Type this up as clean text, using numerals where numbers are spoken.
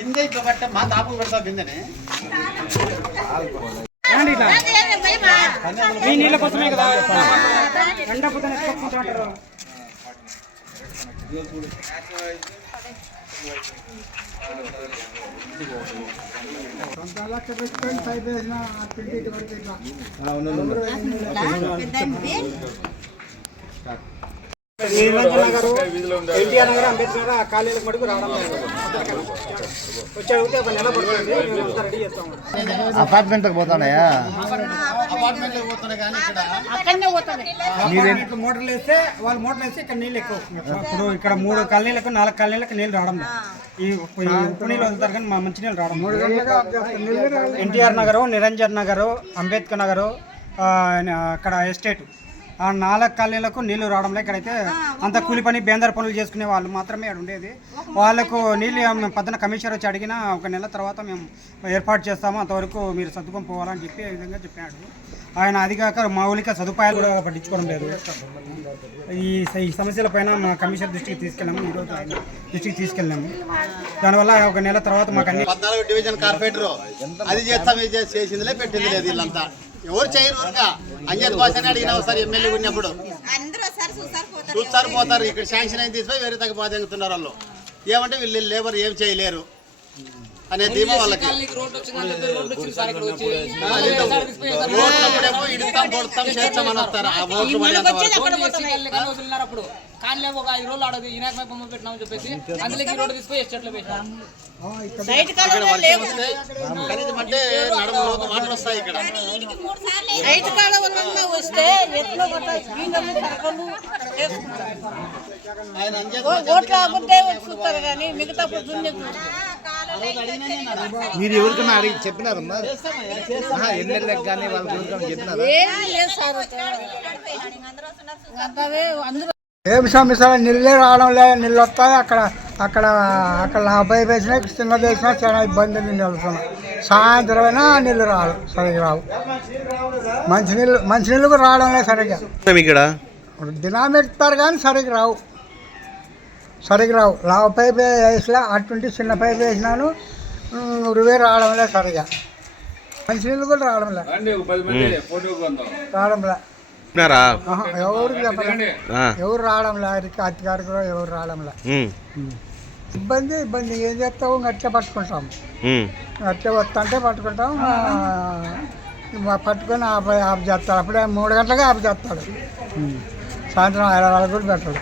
బిందె ఇట్లా పట్ట మా తాపు పెడతా బిందెని మీ నీళ్ళ కోసమే కదా ఎండ పొద్దున కూర్చుంటారు. ఎన్టీఆర్ నగర్ అంబేద్కర్ నగర్ కాలేజీలకు మటుకు రావడం వచ్చి అడిగితే ఒక నెల పడుతుంది. రెడీ చేస్తాము. అపార్ట్మెంట్కి పోతానయా? మోటార్లు వేస్తే వాళ్ళు మోటార్లు వేస్తే ఇక్కడ నీళ్ళు ఎక్కువ వస్తున్నాయి. ఇప్పుడు ఇక్కడ 3 కాలనీలకు 4 కాలనీలకు నీళ్ళు రావడం లేదు. ఈ ఉప్పు నీళ్ళు వదులుతారు కానీ మా మంచి నీళ్ళు రావడం. ఎన్టీఆర్ నగరు, నిరంజన్ నగరు, అంబేద్కర్ నగరు, అక్కడ ఎస్టేట్ ఆ 4 కాలనీలకు నీళ్లు రావడంలో ఇక్కడైతే అంత కూలి పని బేందర్ పనులు చేసుకునే వాళ్ళు మాత్రమే అక్కడ ఉండేది. వాళ్ళకు నీళ్ళు పొద్దున కమిషనర్ వచ్చి అడిగినా ఒక నెల తర్వాత మేము ఏర్పాటు చేస్తాము, అంతవరకు మీరు సర్దుకొని పోవాలని చెప్పి ఈ విధంగా చెప్పాడు ఆయన. అది కాక మౌలిక సదుపాయాలు కూడా పట్టించుకోవడం లేదు. ఈ సమస్యల పైన మా కమిషనర్ దృష్టికి తీసుకెళ్ళాము. ఈరోజు ఆయన దృష్టికి తీసుకెళ్ళాము. దానివల్ల ఒక నెల తర్వాత మాకు అన్ని 14 డివిజన్ కార్పొరేటర్ అది చేస్తాం చేసిందిలే పెట్టింది లేదు. వీళ్ళంతా ఎవరు చేయరు. అంజద్ భాషని అడిగినా ఒకసారి ఎమ్మెల్యే ఉన్నప్పుడు చూస్తారు పోతారు. ఇక్కడ శాంక్షన్ అయిన తీసుకుపోయి వేరే తగ్గ బాధ్యతున్నారు వాళ్ళు. ఏమంటే వీళ్ళు లేబర్ ఏం చేయలేరు అనే ధీమా వాళ్ళకి. రోడ్లప్పుడేమో ఇడుతాం పొడుతాం చేస్తామని వస్తారు. ఆ ఓట్లు కానీ ఒక 5 రోజులు ఆడదు ఈనాక బొమ్మ పెట్టినామని చెప్పేసి అందులోకి రోడ్డు తీసుకుని ఎస్టేట్లో పెట్టాం. వాటర్ వస్తాయి ఇక్కడ. మీరు ఎవరికైనా అడిగి చెప్పినారమ్మా? ఎమ్మెల్యేలకు కానీ వాళ్ళకి ఎవరికైనా చెప్పినారా? ఏం సమస్య నీళ్ళే రావడం లేదు. నీళ్ళు వస్తాయి అక్కడ అక్కడ అక్కడ 50 వేసినా చిన్నది వేసినా చాలా ఇబ్బంది. నీళ్ళు వెళ్తున్నాం. సాయంత్రం అయినా నీళ్ళు రావు, సరిగ్గా రావు. మంచినీళ్ళు కూడా రావడం లేదు సరిగ్గా. ఇక్కడ దినాలు పెడతారు కానీ సరిగ్గా రావు. లావు పైపు వేసినా అటువంటి చిన్న పైపు వేసినాను రువే రావడం లేదు సరిగ్గా. మంచినీళ్ళు కూడా రావడం లేదు. ఎవరికి చెప్పలేదు. ఎవరు రావడం లేదు. అధికారులు ఎవరు రావడం లేదు. ఇబ్బంది ఏం చేస్తావు? గట్టే పట్టుకుంటాం. గట్టే వస్తుంటే పట్టుకుంటాం. పట్టుకొని ఆపు చేస్తాడు. అప్పుడే 3 గంటలకే ఆపు చేస్తాడు. సాయంత్రం 5 కూడా పెట్టాడు.